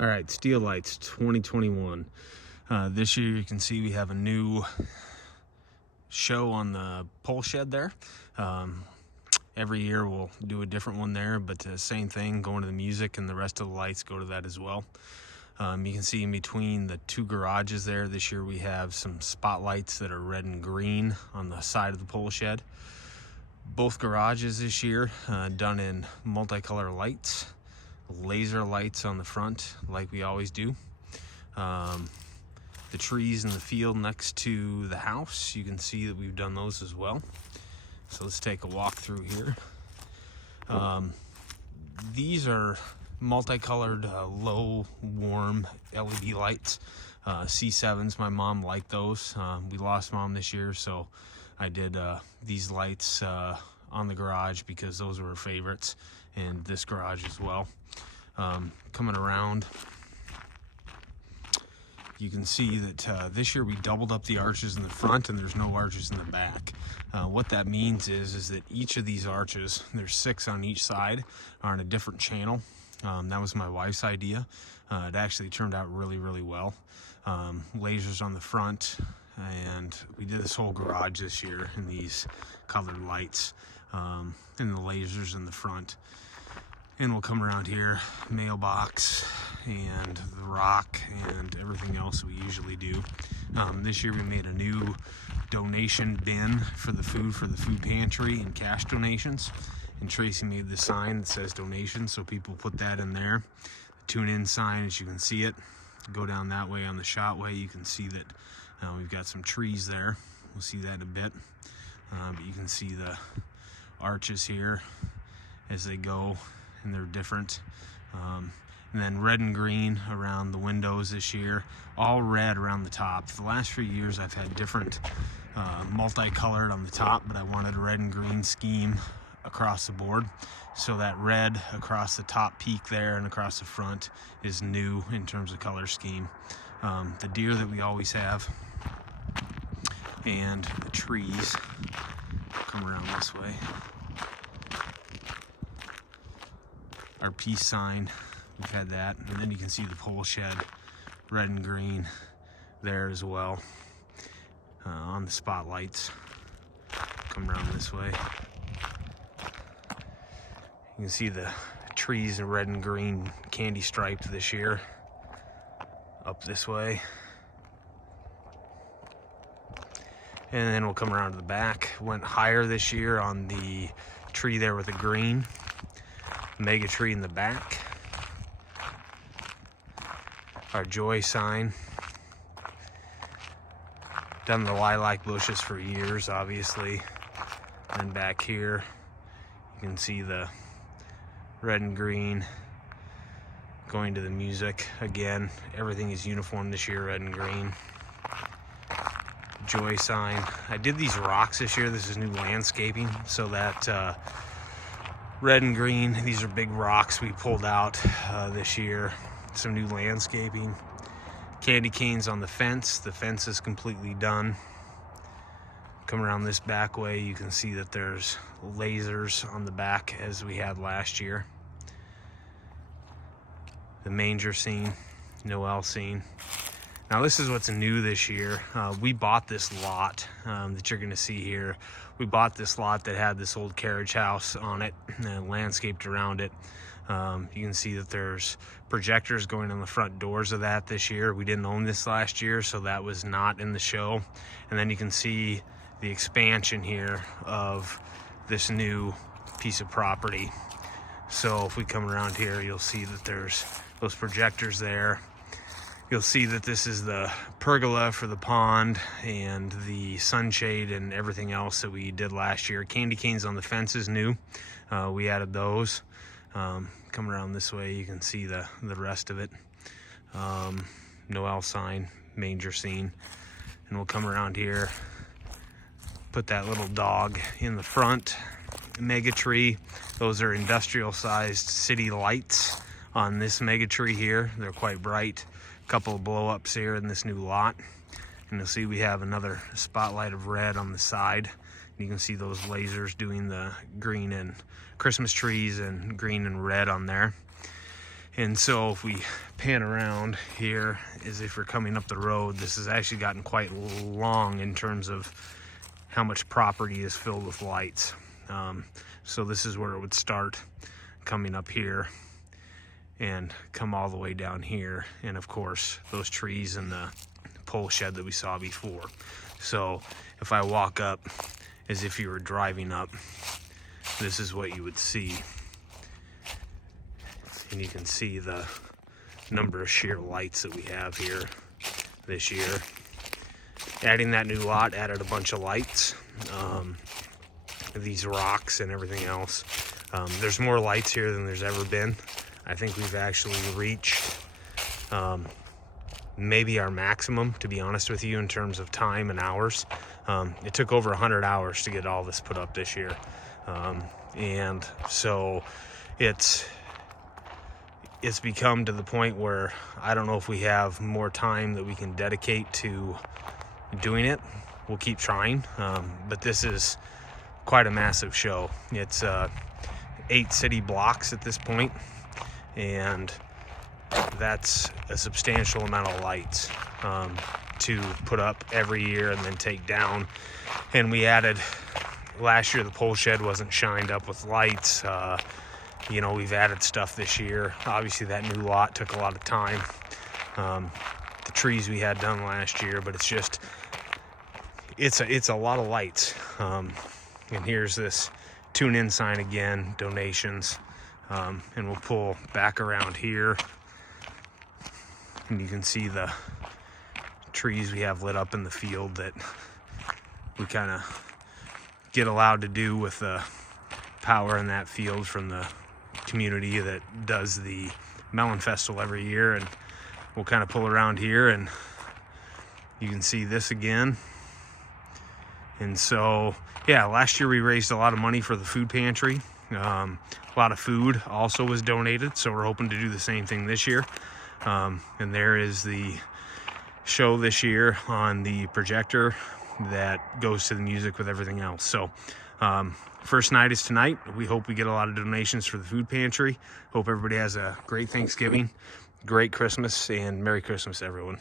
All right, Steele Lights 2021. This year you can see we have a new show on the pole shed there. Every year we'll do a different one there, but the same thing, going to the music, and the rest of the lights go to that as well. You can see in between the two garages there, this year we have some spotlights that are red and green on the side of the pole shed. Both garages this year done in multicolor lights, laser lights on the front like we always do. The trees in the field next to the house, you can see that we've done those as well. So let's take a walk through here. These are multicolored low warm LED lights, C7s. My mom liked those. We lost mom this year, so I did these lights on the garage because those were her favorites, and this garage as well. Coming around, you can see that this year we doubled up the arches in the front and there's no arches in the back. What that means is that each of these arches, there's 6 on each side, are on a different channel. That was my wife's idea. It actually turned out really, really well. Lasers on the front, and we did this whole garage this year in these colored lights, and the lasers in the front. And we'll come around here, mailbox and the rock and everything else we usually do. This year we made a new donation bin for the food pantry and cash donations. And Tracy made the sign that says donation, so people put that in there. The tune in sign, as you can see it. Go down that way on the shot way, you can see that we've got some trees there. We'll see that in a bit. But you can see the arches here as they go, and they're different. And then red and green around the windows this year, all red around the top. The last few years I've had different multicolored on the top, but I wanted a red and green scheme across the board. So that red across the top peak there and across the front is new in terms of color scheme. The deer that we always have, and the trees. Come around this way. Our peace sign, we've had that, and then you can see the pole shed, red and green there as well, on the spotlights. Come around this way. You can see the trees in red and green candy striped this year, up this way. And then we'll come around to the back. Went higher this year on the tree there with the green. Mega tree in the back. Our joy sign. Done the lilac bushes for years, obviously. And back here, you can see the red and green going to the music. Again, everything is uniform this year, red and green. Joy sign. I did these rocks this year. This is new landscaping, so that red and green, these are big rocks we pulled out this year. Some new landscaping. Candy canes on the fence. The fence is completely done. Come around this back way, you can see that there's lasers on the back as we had last year. The manger scene, Noel scene. Now this is what's new this year. We bought this lot that you're gonna see here. We bought this lot that had this old carriage house on it and landscaped around it. You can see that there's projectors going on the front doors of that this year. We didn't own this last year, so that was not in the show. And then you can see the expansion here of this new piece of property. So if we come around here, you'll see that there's those projectors there. You'll see that this is the pergola for the pond and the sunshade and everything else that we did last year. Candy canes on the fence is new. We added those. Come around this way, you can see the rest of it. Noel sign, manger scene. And we'll come around here, put that little dog in the front. Mega tree, those are industrial sized city lights on this mega tree here. They're quite bright. Couple of blow ups here in this new lot, and you'll see we have another spotlight of red on the side. You can see those lasers doing the green and Christmas trees and green and red on there. And so if we pan around here is if you're coming up the road, this has actually gotten quite long in terms of how much property is filled with lights. So this is where it would start, coming up here and come all the way down here, and of course those trees and the pole shed that we saw before. So if I walk up as if you were driving up, this is what you would see, and you can see the number of sheer lights that we have here this year. Adding that new lot added a bunch of lights, these rocks and everything else. There's more lights here than there's ever been. I think we've actually reached maybe our maximum, to be honest with you, in terms of time and hours. It took over 100 hours to get all this put up this year, and so it's become to the point where I don't know if we have more time that we can dedicate to doing it. We'll keep trying, but this is quite a massive show. It's 8 city blocks at this point, and that's a substantial amount of lights to put up every year and then take down. And we added, last year the pole shed wasn't shined up with lights. You know, we've added stuff this year. Obviously that new lot took a lot of time. The trees we had done last year, but it's a lot of lights. And here's this tune in sign again, donations. And we'll pull back around here, and you can see the trees we have lit up in the field that we kind of get allowed to do with the power in that field from the community that does the Melon Festival every year. And we'll kind of pull around here, and you can see this again. And so, yeah, last year we raised a lot of money for the food pantry. A lot of food also was donated, so we're hoping to do the same thing this year. And there is the show this year on the projector that goes to the music with everything else. So first night is tonight. We hope we get a lot of donations for the food pantry. Hope everybody has a great Thanksgiving, great Christmas, and Merry Christmas, everyone.